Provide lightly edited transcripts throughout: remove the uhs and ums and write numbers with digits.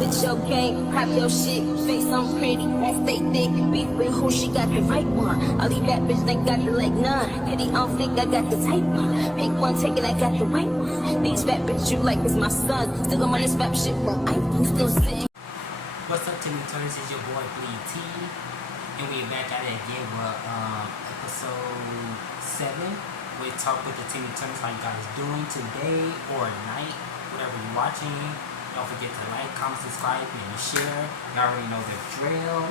Spit your game, pop your shit, face on pretty, won't stay thick. Beef with who, she got the right one. All these bad bitches ain't got the like none. Kitty on flick, I got the tight one. Pick one, take it, I got the right one. These fat bitches you like is my son. Still on this fat shit, but I'm still sitting. What's up, Timmy Tunners? It's your boy Bleed T, and we're back at it again with episode 7. We talk with the Timmy Tunners, how you guys doing today or night, whatever you're watching. Don't forget to like, comment, subscribe, and share. You already know the drill.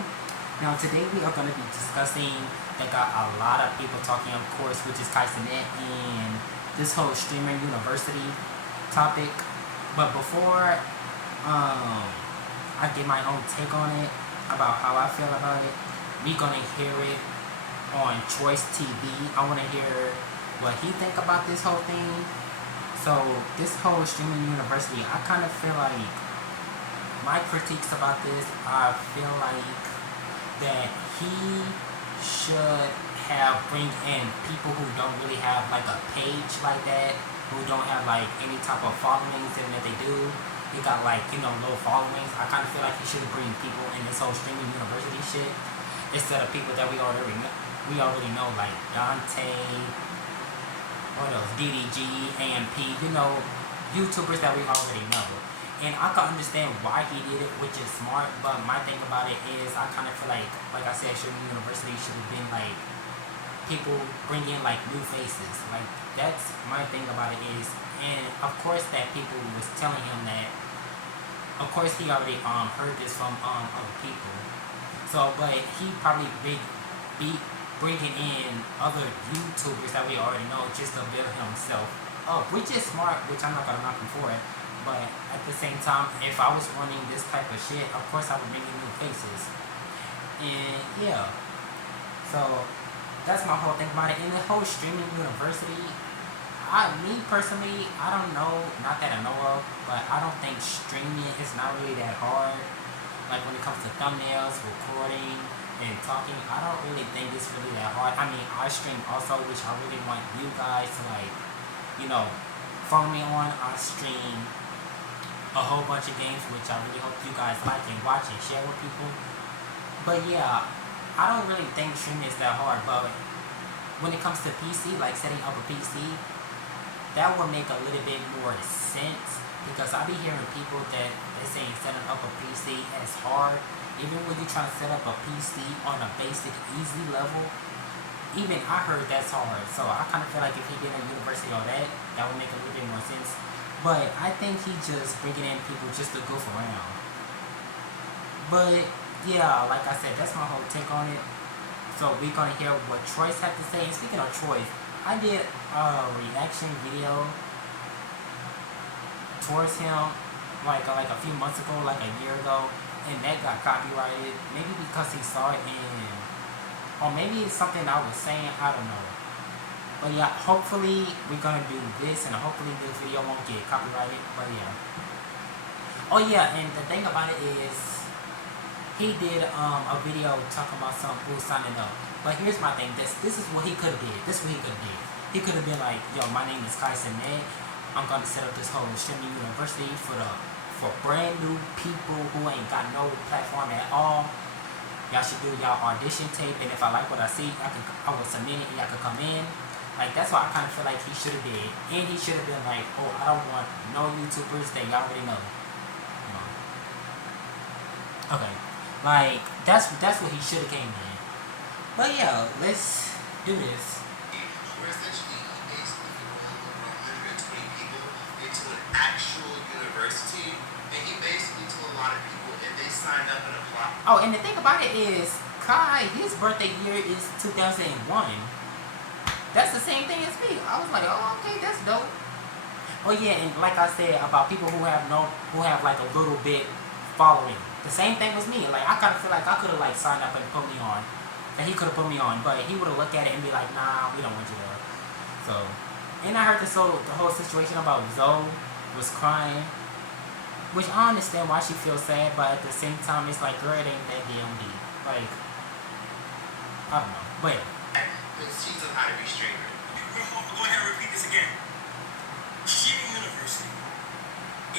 Now today we are going to be discussing, they got a lot of people talking, of course, which is Kaisenet and this whole streamer university topic. But before I give my own take on it, about how I feel about it, we gonna hear it on Choice TV. I wanna hear what he think about this whole thing. So this whole streaming university, I kind of feel like my critiques about this, I feel like that he should have bring in people who don't really have like a page like that, who don't have like any type of followings, and that they do, he got like, you know, low followings. I kind of feel like he should bring people in this whole streaming university shit instead of people that we already know like Dante, what else, DDG, AMP, you know, YouTubers that we already know. And I can understand why he did it, which is smart, but my thing about it is I kind of feel like I said, streaming university should have been like people bring in like new faces. Like that's my thing about it is, and of course that people was telling him that, of course he already heard this from other people. So, but he probably be bringing in other YouTubers that we already know just to build himself up, which is smart, which I'm not gonna knock him for it. But at the same time, if I was running this type of shit, of course I would bring in new faces. And yeah, so that's my whole thing about it. In the whole streaming university, me personally, I don't know, not that I know of, but I don't think streaming is not really that hard. Like when it comes to thumbnails, recording, and talking, I don't really think it's really that hard. I mean, I stream also, which I really want you guys to like, you know, follow me on. I stream a whole bunch of games, which I really hope you guys like and watch and share with people. But yeah, I don't really think streaming is that hard, but when it comes to PC, like setting up a PC, that would make a little bit more sense, because I be hearing people that they saying setting up a PC is hard. Even when you try to set up a PC on a basic, easy level, even I heard that's hard. So I kind of feel like if he did a university or that would make a little bit more sense. But I think he just bringing in people just to goof around. But yeah, like I said, that's my whole take on it. So we're gonna hear what Troy's had to say. And speaking of Troy, I did a reaction video towards him like a few months ago, like a year ago, and that got copyrighted. Maybe because he saw it in, or maybe it's something I was saying, I don't know. But yeah, hopefully we're gonna do this, and hopefully this video won't get copyrighted. But yeah. Oh yeah, and the thing about it is, he did a video talking about some who's signing up. But here's my thing, this is what he could have did. This is what he could have did. He could have been like, yo, my name is Kaisenet. I'm gonna set up this whole streaming university for brand new people who ain't got no platform at all. Y'all should do y'all audition tape, and if I like what I see, I will submit it and y'all can come in. Like that's what I kind of feel like he should have did. And he should have been like, oh, I don't want no YouTubers that y'all already know. Okay, like that's what he should have came in. But yeah, let's do this. Where essentially he basically enrolled around 120 people into an actual university, and he basically told a lot of people if they signed up and applied. Oh, and the thing about it is, Kai, his birthday year is 2001. That's the same thing as me. I was like, oh, okay, that's dope. Oh yeah, and like I said about people who have like a little bit following. The same thing was me. Like I kind of feel like I could have like signed up and put me on, and he could have put me on, but he would have looked at it and be like, nah, we don't want you there. So, and I heard the whole situation about Zoe was crying, which I understand why she feels sad, but at the same time, it's like, girl, it ain't that damn deep. Like, I don't know, but She's on how to be streamer. Go ahead and repeat this again. Streaming University,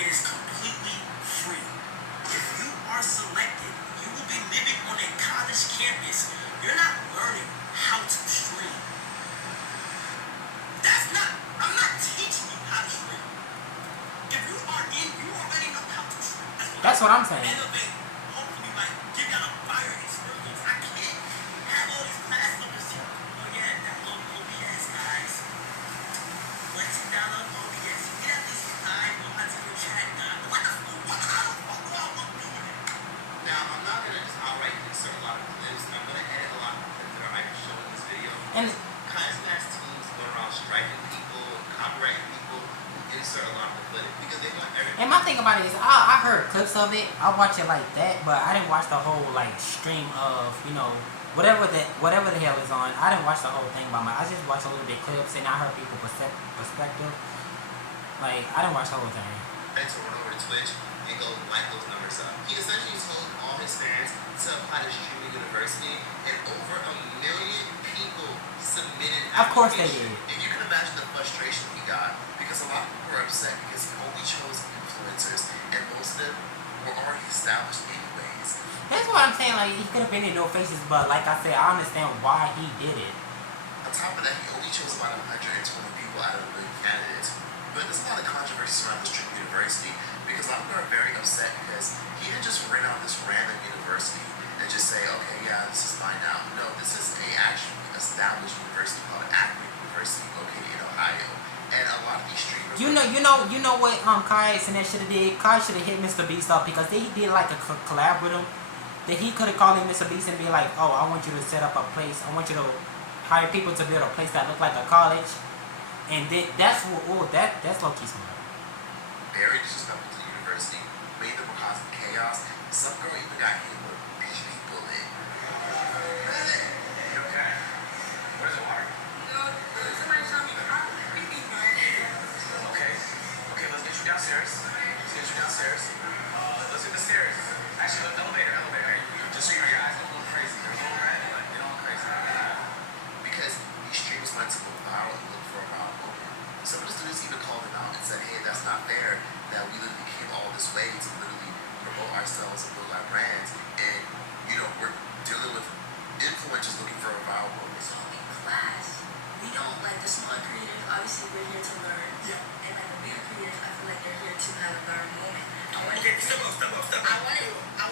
it is completely free. college campus, you're not learning how to stream. I'm not teaching you how to stream. If you are in, you already know how to stream. That's what I'm saying. Elevate, hopefully, like, give y'all a fire experience. I can't have all these class numbers here. Oh, yeah, download OBS, guys. Once you download OBS, you get at least 5 months of your chat done. What the fuck? How the fuck do I look doing it? Now, I'm not going to just outright insert a lot of clips. I'm going to edit a lot of clips that I can show in this video. And Kai's Mass teams go around striking people, copyrighting people who insert a lot of the footage because they want everything. and my thing about it is, I heard clips of it. I watch it like that, but I didn't watch the whole like stream of whatever the hell is on. I didn't watch the whole thing by my. I just watched a little bit clips, and I heard people perspective. Like I didn't watch the whole thing. To run over to Twitch and go light those numbers up. He essentially told all his fans to apply to Streaming University, and over 1 million people submitted. Of course they applications. did. And you can imagine the frustration he got because a lot of people were upset because he only chose influencers, and most of them were already established anyways. That's what I'm saying. Like he could have been in no faces, but like I said, I understand why he did it. On top of that, he only chose about 120 people out of the million candidates. But there's a lot of controversy around the Streaming University because a lot of people are very upset because he didn't just rent out this random university and just say, okay, yeah, this is mine now. No, this is a actually established university called Akron University located in Ohio. And a lot of these streamers... You know what Kai Cenat should have did? Kai should have hit Mr. Beast up because he did like a collab with him. That he could have called him Mr. Beast and be like, oh, I want you to set up a place. I want you to hire people to build a place that look like a college. And that's low-key smart. Very disrespectful to the university, made them cause chaos. Some girl even got hit with a BB bullet. You okay? Where's the water? No, somebody shot me. Okay, let's get you downstairs. Let's get the stairs. Actually, elevator. Just so your eyes look a little crazy. They're a little red, but they don't look crazy. Because these streamers went to go viral and look for a viral moment. Some of the students even called him out and said, hey, that's not fair that we literally came all this way to literally promote ourselves and build our brands. And, we're dealing with influencers looking for a viral moment. So in class, we don't like the small creators. Obviously, we're here to learn. Yeah. And like the bigger creators, I feel like they're here to have a learn moment. Okay, step up.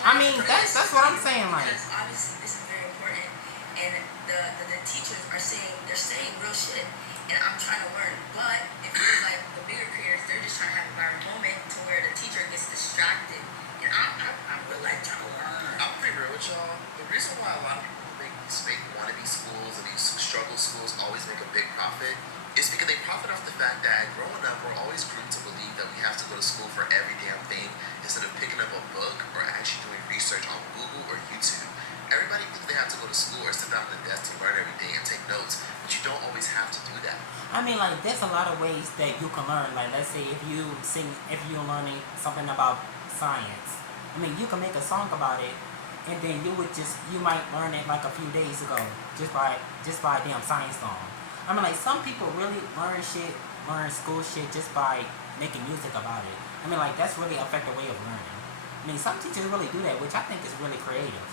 I mean, that's what I'm saying. Like, because obviously this is very important, and the teachers are saying real shit, and I'm trying to learn. But if you're like the bigger creators, they're just trying to have a learn moment to where the teacher gets distracted, and I'm really like trying to learn. I'm pretty real with y'all. The reason why a lot of people who make these fake wannabe schools and these struggle schools always make a big profit is because they profit off the fact that growing up, we're always groomed to believe that we have to go to school for every damn thing instead of picking up a book or actually doing research on Google or YouTube. Everybody thinks they have to go to school or sit down at the desk to learn everything and take notes, but you don't always have to do that. I mean, like, there's a lot of ways that you can learn. Like, let's say if you're learning something about science, I mean, you can make a song about it, and then you might learn it like a few days ago, just by a damn science song. I mean, like, some people really learn school shit just by making music about it. I mean, like, that's really an effective way of learning. I mean, some teachers really do that, which I think is really creative.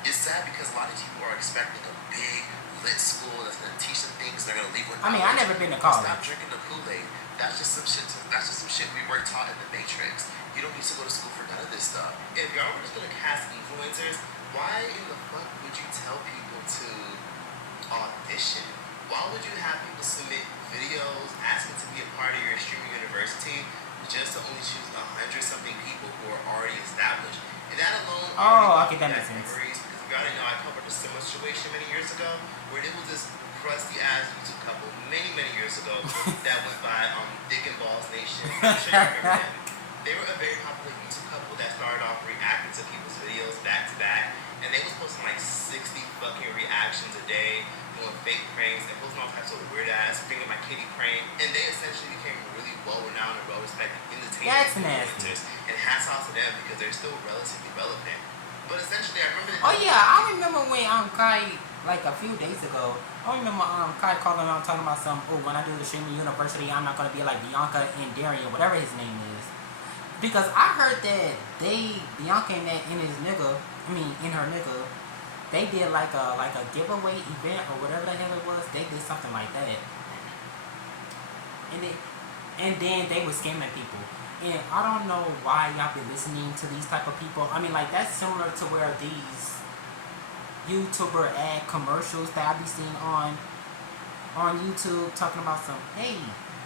It's sad because a lot of people are expecting a big lit school that's going to teach them things they're going to leave with. I mean, I never been to college. Stop drinking the Kool-Aid. That's just some shit we were taught in the Matrix. You don't need to go to school for none of this stuff. If y'all were just going to cast influencers, why in the fuck would you tell people to audition? Why would you have people submit videos asking to be a part of your streaming university just to only choose 100-something people who are already established? And that alone, okay, that makes sense. Memories, because you already know I covered a similar situation many years ago where there was this crusty ass YouTube couple many years ago that went by Dick and Balls Nation. I'm sure you remember them. They were a very popular YouTube couple that started off reacting to people's videos back to back, and they was posting like 60 fucking reactions a day, doing fake pranks and posting all types of weird ass finger my kitty prank, and they essentially became really well renowned and well respected entertainers. That's nasty. And hats off to them because they're still relatively relevant. But essentially, I remember. Oh yeah, I remember when Kai, like a few days ago, I remember Kai calling out talking about when I do the streaming university, I'm not gonna be like Bianca and Darian, whatever his name is. Because I heard that Bianca and in her nigga, they did like a giveaway event or whatever the hell it was. They did something like that, and then they were scamming people. And I don't know why y'all be listening to these type of people. I mean, like, that's similar to where these YouTuber ad commercials that I be seeing on YouTube talking about some, hey,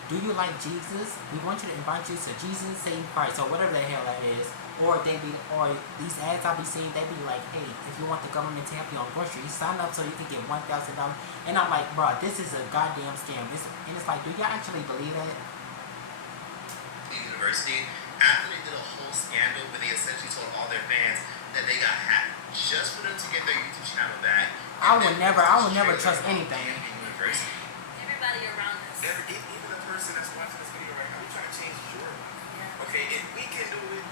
do you like Jesus? We want you to invite you to Jesus Saving Christ or whatever the hell that is. Or these ads I be seeing, they be like, hey, if you want the government to help you on groceries, sign up so you can get $1,000. And I'm like, bro, this is a goddamn scam. And it's like, do y'all actually believe that? University, after they did a whole scandal where they essentially told all their fans that they got hacked just for them to get their YouTube channel back. I would never trust anything. University. Everybody around us. Even the person that's watching this video right now, we're trying to change your life. Okay, if we can do it,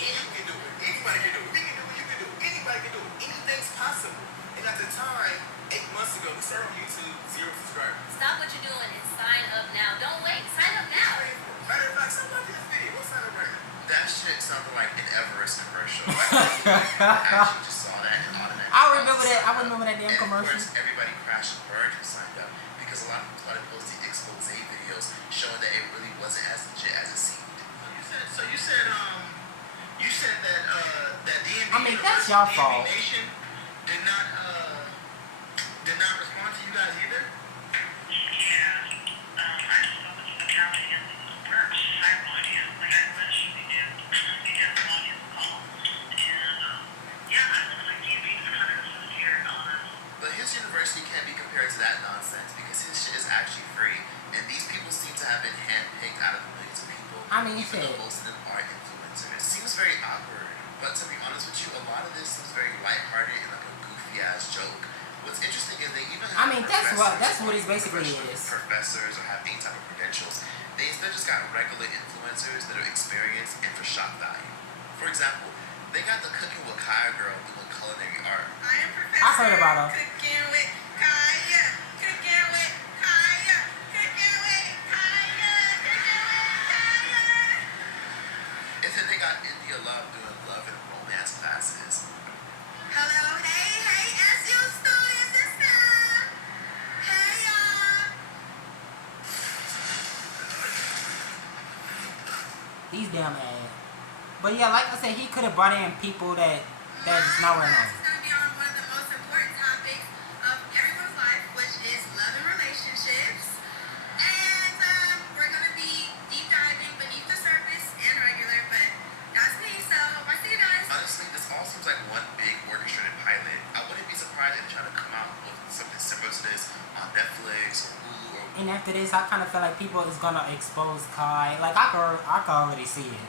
you can do it. Anybody can do it. We can do it, you can do it. Anybody can do it. Anything's possible. And at the time, 8 months ago, we started on YouTube, 0 subscribers. Stop what you're doing and sign up now. Don't wait. Sign up now. Matter of fact, somebody this video. What's that right now? That shit sounded like an Everest commercial. I actually just saw that and automatically. I remember that damn commercial. And of course, everybody crashed and burned who signed up because a lot of people started posting expose videos showing that it really wasn't as legit as it seemed. You said that DMV. I mean, that's y'all fault. Nation did not respond to you guys either. But his university can't be compared to that nonsense because his shit is actually free, and these people seem to have been handpicked out of the millions of people. I mean, even though most of them are influencers. It seems very awkward, but to be honest with you, a lot of this seems very lighthearted and like a goofy ass joke. What's interesting is they even have that's what it basically is. Professors or have any type of credentials. They instead just got regular influencers that are experienced and for shock value. For example, they got the Cooking with Kaya girl doing culinary art. I am Professor. I heard about her. Cooking with Kaya. Cooking with Kaya. Cooking with Kaya. Cooking with Kaya. And then they got India Love doing love and romance classes. Hello, hey, as you students and stuff. Hey, y'all. These damn ads. But yeah, like I said, he could have brought in people that is nowhere known. It's going to be on one of the most important topics of everyone's life, which is love and relationships. And we're going to be deep diving beneath the surface and regular, but that's me, so I'll see you guys. Honestly, this all seems like one big orchestrated pilot. I wouldn't be surprised if they try to come out with something similar to this on Netflix or Hulu or. And after this, I kind of feel like people is gonna expose Kai. Like I can already see it.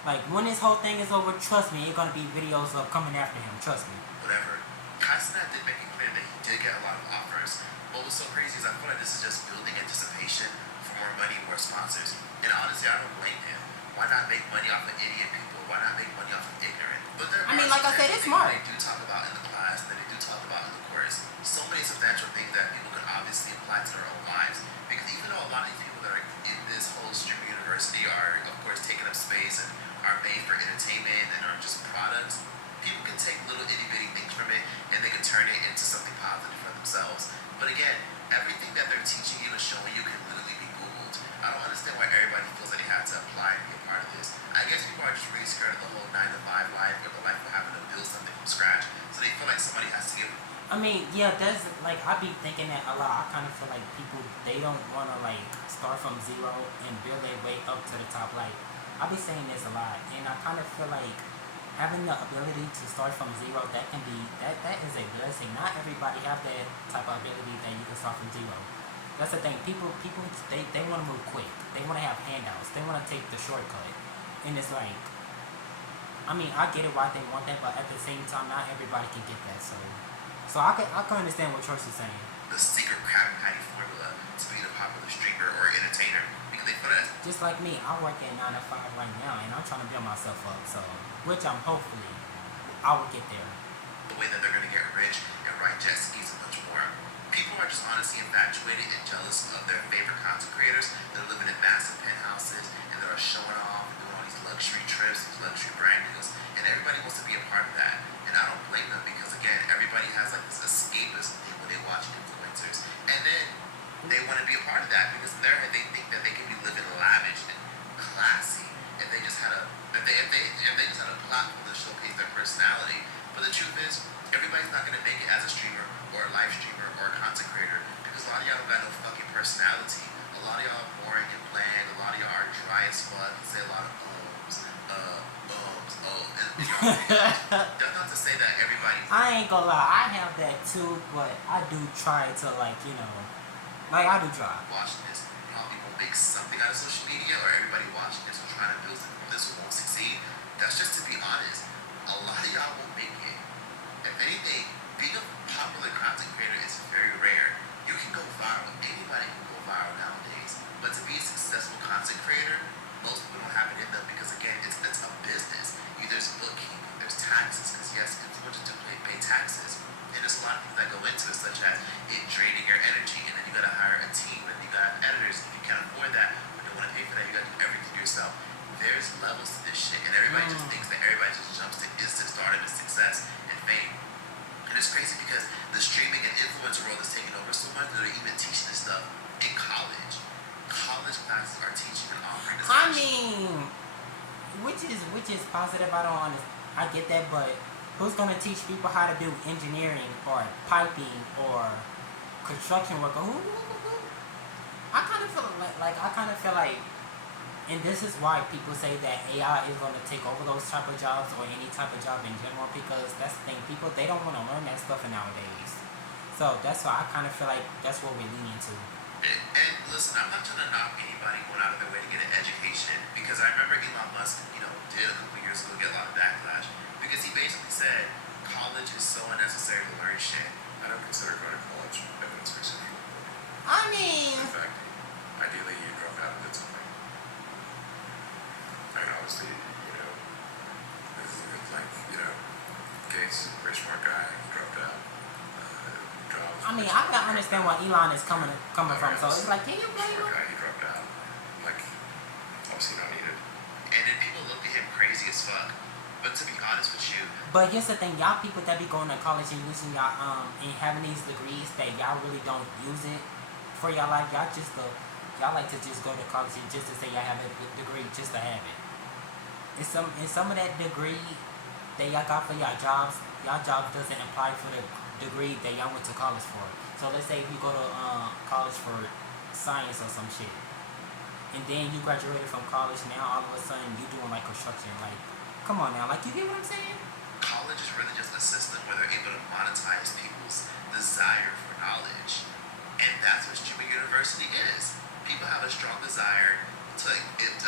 Like when this whole thing is over, trust me, it's gonna be videos of coming after him. Trust me. Whatever. Kai Cenat did make it clear that he did get a lot of offers. What was so crazy is I feel like this is just building anticipation for more money, more sponsors. And honestly, I don't blame him. Why not make money off of idiot people? Why not make money off of ignorant? But there I mean, are like I some said, things it's smart. They do talk about in the class, that they do talk about in the course. So many substantial things that people can obviously apply to their own lives. Because even though a lot of these people that are in this whole streaming university are, of course, taking up space and are made for entertainment and are just products, people can take little itty bitty things from it and they can turn it into something positive for themselves. But again, everything that they're teaching you and showing you can literally be Googled. I don't understand why everybody feels that they have to apply and be a part of this. I guess people are just really scared of the whole 9-to-5 life or the life of having to build something from scratch. So they feel like somebody has to give them. I mean, yeah, that's like I be thinking that a lot. I kind of feel like people they don't want to like start from zero and build their way up to the top. Like I be saying this a lot, and I kind of feel like having the ability to start from zero that is a blessing. Not everybody have that type of ability that you can start from zero. That's the thing. People they want to move quick. They want to have handouts. They want to take the shortcut, and it's like. I mean, I get it why they want that, but at the same time, not everybody can get that. So I can understand what Choice is saying. The secret crab patty formula to be the popular streamer or entertainer because they put us. Just like me, I work at 9 to 5 right now, and I'm trying to build myself up. So, which I'm hopefully I will get there. The way that they're going to get rich and ride jet skis and much more. People are just honestly infatuated and jealous of their favorite content creators that are living in massive penthouses and that are showing off and doing all these luxury trips, these luxury brand deals, and everybody wants to be a part of that. And I don't blame them because again, everybody has like personality. But the truth is, everybody's not gonna make it as a streamer or a live streamer or a content creator because a lot of y'all don't got no fucking personality. A lot of y'all are boring and bland. A lot of y'all are dry as fuck. You say a lot of that's not to say that everybody. I ain't gonna lie, I have that too, but I do try to like, you know, like I do try. Watching this, how people make something out of social media, or everybody watching this and trying to build something from this who won't succeed. That's just to be honest. A lot of y'all won't make it. If anything, being a popular content creator is very rare. You can go viral. Anybody can go viral nowadays. But to be a successful content creator, most people don't have it in them because again, it's a business. There's bookkeeping, there's taxes, because yes, influencers do pay taxes. And there's a lot of things that go into it, such as it draining your energy, and then you gotta hire a team, and you got editors. If you can't afford that, but don't want to pay for that, you gotta do everything yourself. There's levels to this shit, and everybody just thinks that everybody just jumps to instant stardom and success and fame. And it's crazy because the streaming and influencer world is taking over so much that they're even teaching this stuff in college. College classes are teaching and offering this. I mean, which is positive. I don't understand. I get that, but who's gonna teach people how to do engineering or piping or construction work? Who? I kind of feel like, and this is why people say that AI is gonna take over those type of jobs or any type of job in general, because that's the thing. People, they don't want to learn that stuff nowadays. So that's why I kind of feel like that's what we're leaning to. And listen, I'm not trying to knock anybody going out of their way to get an education, because I remember Elon Musk, did a couple years ago get a lot of backlash because he basically said college is so unnecessary to learn shit. I don't consider going to college evidence-based. I mean, In fact, ideally you dropped out and did something. I mean, obviously, this is like, Gates, very smart guy, dropped out. Jobs, I can understand where Elon is coming from. So it's like, can you blame him? smart guy, he dropped out. Like, obviously not needed. And then people look at him crazy as fuck. But to be honest with you, But here's the thing, y'all people that be going to college and using y'all and having these degrees that y'all really don't use it for y'all life. Y'all like to just go to college and just to say y'all have a degree just to have it. And some of that degree that y'all got for y'all jobs doesn't apply for the degree that y'all went to college for. So let's say if you go to college for science or some shit, and then you graduated from college, now all of a sudden you doing like construction. Like, come on now, like, you get what I'm saying? college is really just a system where they're able to monetize people's desire for knowledge. And that's what streaming university is. People have a strong desire to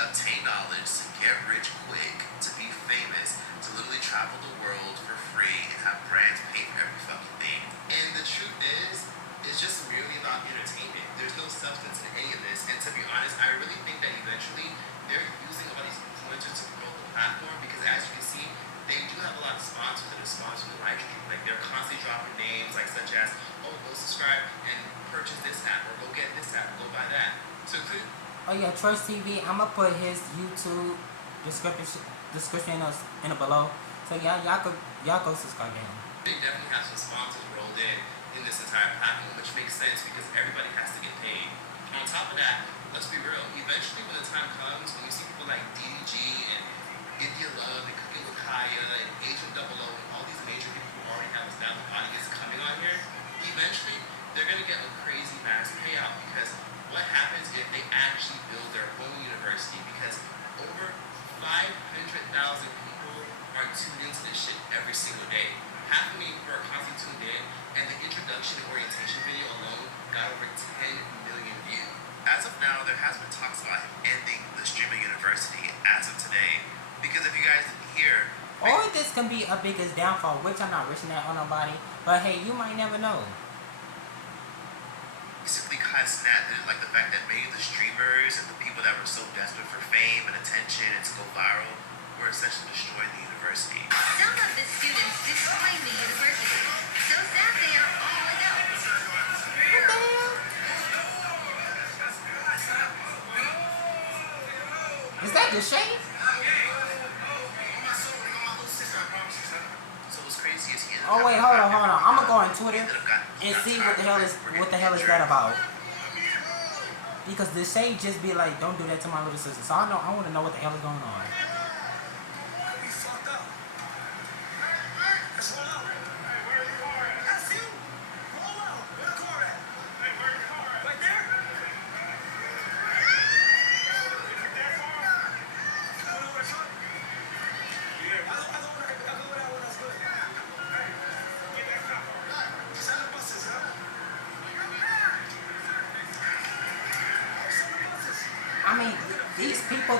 obtain knowledge, to get rich quick, to be famous, to literally travel the world for free and have brands pay for every fucking thing. And the truth is, it's just merely about entertainment. There's no substance in any of this. And to be honest, I really think that eventually they're using all these influencers to promote the platform, because as you can see, they do have a lot of sponsors that are sponsoring the live stream. Like, they're constantly dropping names, like such as, oh, go subscribe and purchase this app, or go get this app, go buy that. So could Oh yeah, Choice TV. I'ma put his YouTube description in the below. So y'all go subscribe to him. they definitely have some sponsors rolled in this entire platform, which makes sense because everybody has to get paid. On top of that, let's be real. Eventually, when the time comes, when you see people like DDG and India Love and Cooking with Kaya and Agent Double O and all these major people who already have established audience coming on here, eventually they're gonna get a crazy mass payout, because what happens if they actually build their own university? Because over 500,000 people are tuned into this shit every single day. 500,000 people are constantly tuned in, and the introduction and orientation video alone got over 10 million views. As of now, there has been talks about ending the streaming university as of today, because if you guys didn't hear, Or this can be a biggest downfall, which I'm not wishing that on nobody. But hey, you might never know. basically kind of snapped at it, like the fact that many of the streamers and the people that were so desperate for fame and attention and to go viral were essentially destroying the university. Some of the students destroying the university. So sad they are all adults. What the hell? Is that the shade? So what's crazy is he ended Oh up- wait, hold on. I'm gonna go on he Twitter ended up got- and see what the hell is that about. Because the shade just be like, don't do that to my little sister. So I want to know what the hell is going on. We fucked up.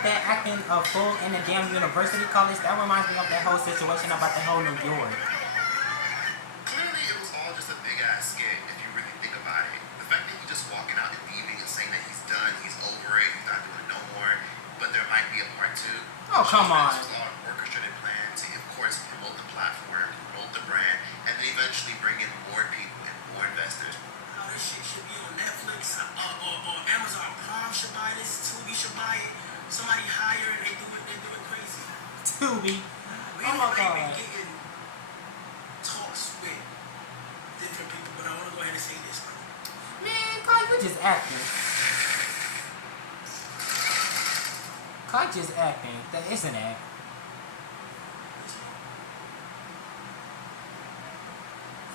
that acting a fool in a damn university college, that reminds me of that whole situation about the whole New York. Clearly, it was all just a big ass skit if you really think about it. The fact that he's just walking out and leaving and saying that he's done, he's over it, he's not doing it no more, but there might be a part two. Oh, come on. This was all an orchestrated plan to, of course, promote the platform, promote the brand, and then eventually bring in more people and more investors. Oh, this shit should be on Netflix or Amazon Prime should buy this. Tubi should buy it. Somebody hire and they do it crazy. Tubi. We Oh my already God. been getting talks with different people, but I want to go ahead and say this, bro. Man, Kai, you just acting. Kai just acting. That is an act.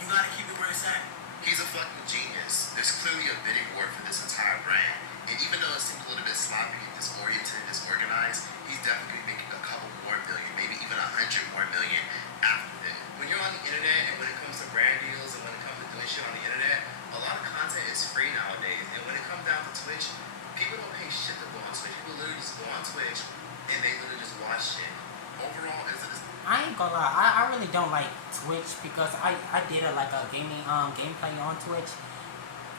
You gotta keep it where it's at. He's a fucking genius. There's clearly a bidding war for this entire brand. And even though it seems a little bit sloppy, disoriented, disorganized, he's definitely making a couple more million, maybe even 100 more million after this. When you're on the internet and when it comes to brand deals and when it comes to doing shit on the internet, a lot of content is free nowadays. And when it comes down to Twitch, people don't pay shit to go on Twitch. People literally just go on Twitch and they literally just watch shit. Overall, I ain't gonna lie, I really don't like Twitch because I did like a gaming gameplay on Twitch,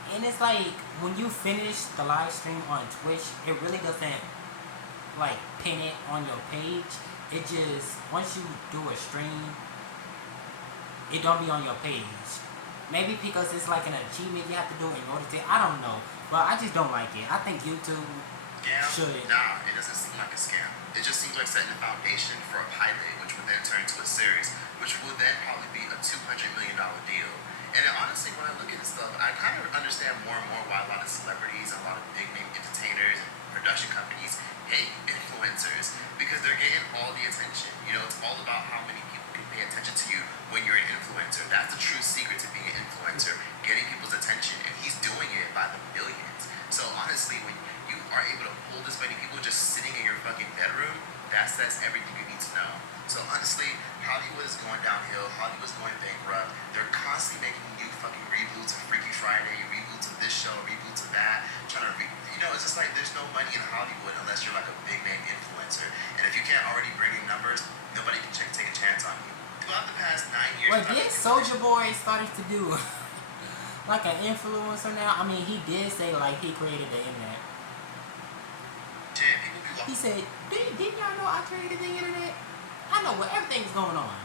and it's like when you finish the live stream on Twitch, it really doesn't like pin it on your page. It just once you do a stream, it don't be on your page. Maybe because it's like an achievement you have to do in order to. I don't know, but I just don't like it. I think YouTube should. Nah, it doesn't seem like a scam. It just seems like setting a foundation for a pilot, which would then turn into a series, which would then probably be a $200 million deal. And then honestly, when I look at this stuff, I kind of understand more and more why a lot of celebrities, a lot of big name entertainers, and production companies hate influencers because they're getting all the attention. You know, it's all about how many people can pay attention to you when you're an influencer. That's the true secret to being an influencer, getting people's attention, and he's doing it by the millions. So honestly, when you are able to hold this many people just sitting in your fucking bedroom, that's everything you need to know. So honestly, Hollywood is going downhill. Hollywood's going bankrupt. They're constantly making new fucking reboots of Freaky Friday, reboots of this show, reboots of that. It's just like there's no money in Hollywood unless you're like a big name influencer. And if you can't already bring in numbers, nobody can take a chance on you. Throughout the past 9 years, Well, did Soulja Boy started to do like an influencer now? I mean, he did say like he created the internet. people be He said, didn't y'all know I created the internet? I know where everything's going on.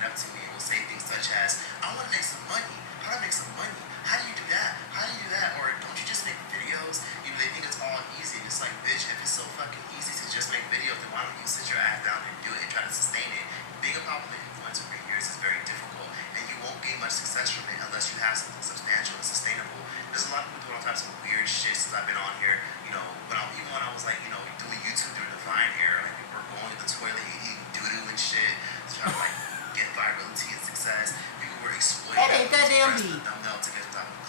walking up to me and will say things such as, I want to make some money. How do I make some money? How do you do that? How do you do that? Or don't you just make videos? You know, they think it's all easy. It's like, bitch, if it's so fucking easy to just make videos, then why don't you sit your ass down and do it and try to sustain it? Being a popular influencer for years is very difficult, and you won't gain much success from it unless you have something substantial and sustainable. There's a lot of people doing all types of weird shit since I've been on here. You know, even when I was like, you know, doing YouTube during the Vine era, like people were going to the toilet and eating doo-doo and shit, trying to like get virality and success. People were exploiting That ain't that damn the deep. thumbnail to get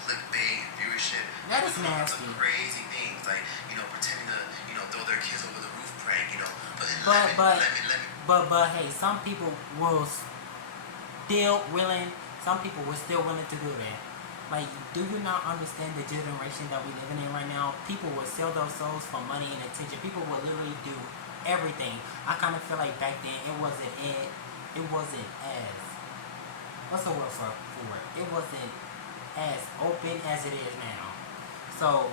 clickbait and viewership. That is People doing nasty. some crazy things, like, you know, pretending to, you know, throw their kids over the roof prank, you know, But hey, some people will still willing. Some people were still willing to do that. Like, do you not understand the generation that we living in right now? People will sell their souls for money and attention. People will literally do everything. I kind of feel like back then it wasn't as what's the word for it? It wasn't as open as it is now. So,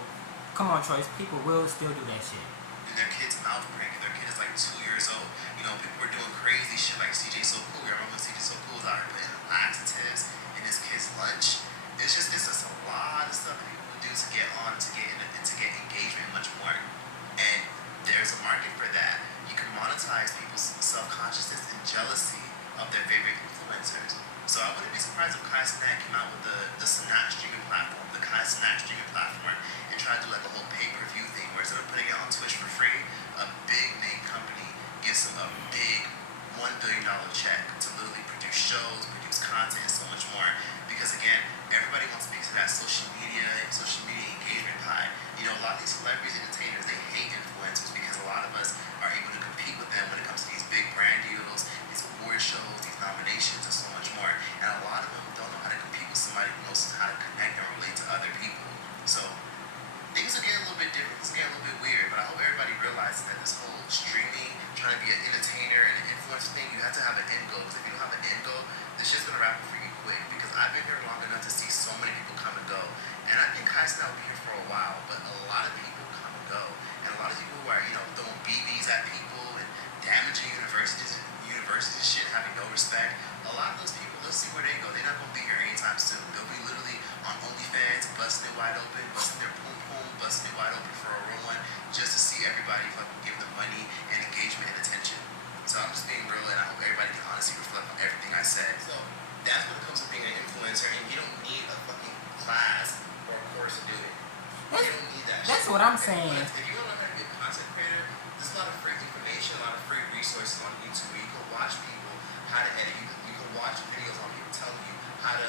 come on, Troy. People will still do that shit. And their kid's mouth prank, and their kid is like 2 years old. You know, people were doing crazy shit like CJ So Cool. I remember when CJ So Cool was out here putting laxatives in his kid's lunch. It's just a lot of stuff that people do to get on, to get engagement much more. And there's a market for that. You can monetize people's self-consciousness and jealousy of their favorite influencers. So I wouldn't be surprised if Kai Cenat came out with the Cenat streaming platform, the Kai Cenat streaming platform, and tried to do like a whole pay-per-view thing where instead of putting it on Twitch for free, a big name company gives them a big $1 billion check to literally produce shows, produce content, and so much more. Because again, everybody wants to piece of that social media engagement pie. You know, a lot of these celebrities, entertainers, they hate influencers because a lot of us are able to compete with them when it comes to these big brand deals, these award shows, these nominations, and so much more. And a lot of them don't know how to compete with somebody who knows how to connect and relate to other people. So things are getting a little bit different. Things are getting a little bit weird, but I hope everybody realizes that the said. So that's what it comes to being an influencer, and you don't need a fucking class or a course to do it. You don't need that. That's shit. what I'm saying. If you want to learn how to be a content creator, there's a lot of free information, a lot of free resources on YouTube where you can watch people how to edit. You can watch videos on people telling you how to,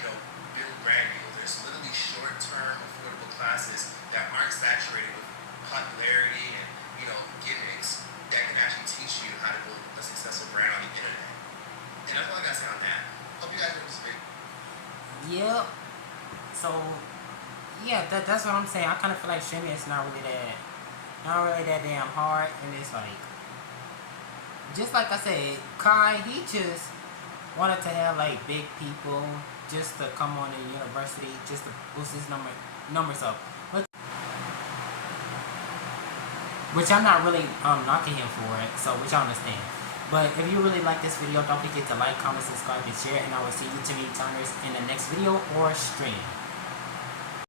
build brand deals. There's literally short-term, affordable classes that aren't saturated with popularity and, gimmicks that can actually teach you how to build a successful brand on the internet. And that's all I gotta say on that. Hope you guys enjoyed this video. Yep. So, yeah, that's what I'm saying. I kind of feel like streaming is not really that damn hard, and it's like, just like I said, Kai, he just wanted to have like big people just to come on the university, just to boost his numbers up. Which I'm not really knocking him for it, so which I understand. But if you really like this video, don't forget to like, comment, subscribe, and share, and I will see you, Timmy Turners, in the next video or stream.